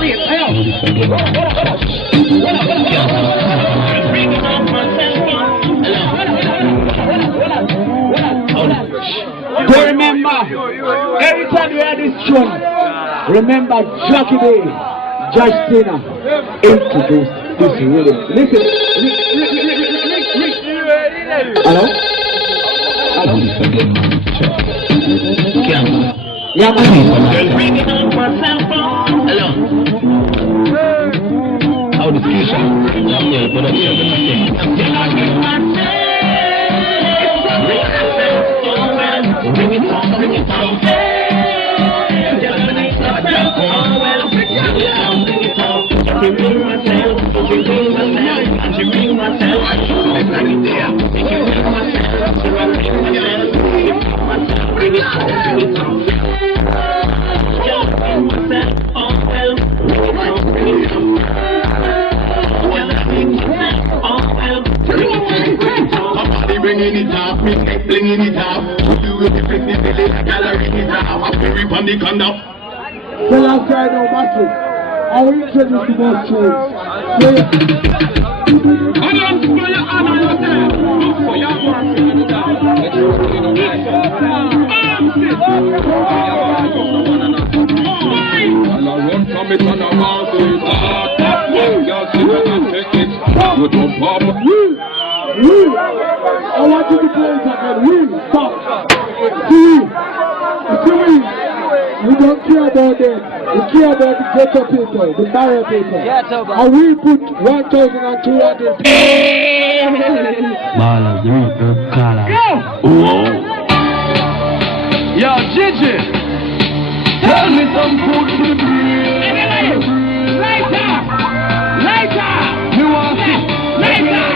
So remember, every time we have this tune, remember Jackie Day, Justina introduced this rhythm. Listen. Hello? Yeah, man. Hello. How the future? Bring it on, bring it on. Bringing it up, blinging it up. Do it differently, coloring it up. Very on the conduct. Tell us right now, Patrick. I will introduce the most tunes. Onions for your honor yourself. Look for your work. And I run from it and I'm out to it. Girl, sit down and take it. Put up, pop. I want you to play it again. We stop. We don't care about them. We care about the ghetto people, the Mbare people. And we put 1,200 Yo, Gigi, tell me some food to drink. Later. You want to see? Later.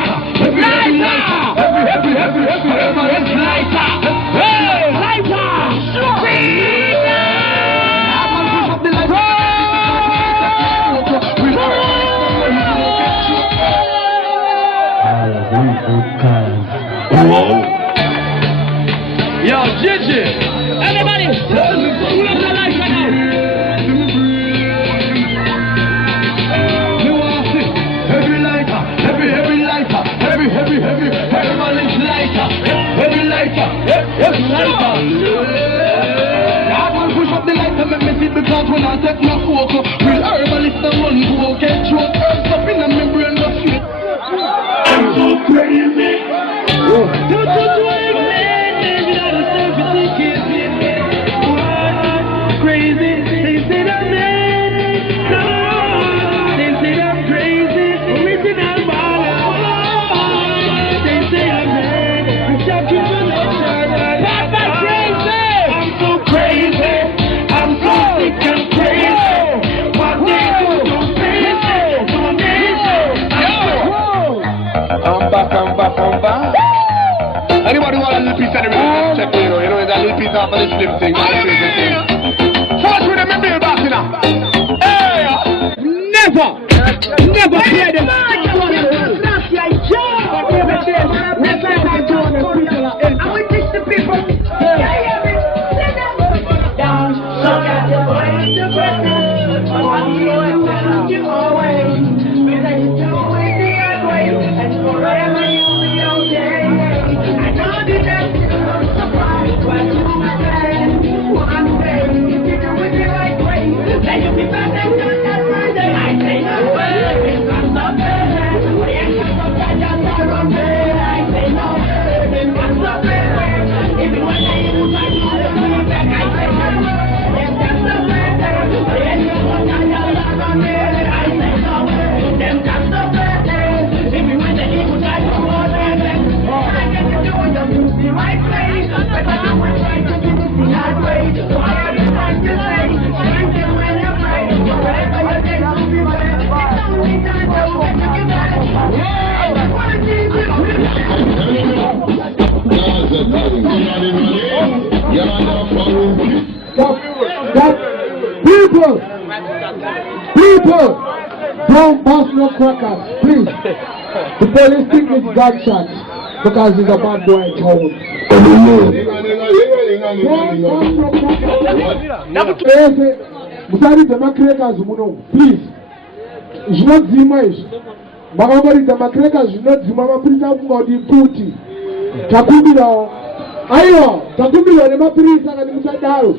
Yo, Gigi, everybody, tell me who is the light now? You want to see? Heavy lighter, heavy lighter, heavy lighter, heavy lighter. I want to push up the lighter, make me see because when I take my cocoa, real herbalist and one who get choked, herbs up in the membrane of shit. I'm so crazy. Crazy, they say I'm mad. No, they say I'm crazy. Original baller. They say I'm mad. I'm so crazy. I'm so sick and crazy. What they do so crazy. I'm back. Anybody want a little piece of the rhythm? Check it, you know, it's a little piece of the slim thing. First with them in Bill back now. Hey! Never play them. I will teach the people. Down, look at the boy, the president. I want you always. Because you do it the other way. And forever you'll be okay. I know the best is surprised. But you understand what I'm saying. You did it with the right way. Then you'll be back and do that right. I say no way. Because I'm bad. We ain't got no time to run there. I say no way. Because I'm bad. Even when I ain't back, I say no way. Them got no bad. We ain't got no time to run there. I say no way. Them got no bad. Even when they ain't back, I get to do the right place. But I was trying to do it the hard way. So I understand you say, thank you when you're right. Wherever you get to be right. It's only time to when you get back. People, don't bust no crackers, please. The police think it's gunshots because it's a bad boy in town. musaridza makrekas muno please. Zvinodzima izvi makaparidza makrekas zvinodzima mapurisa akungodi kuti takumbirawo aiwa takumbirwa nemapurisa kana musadaro.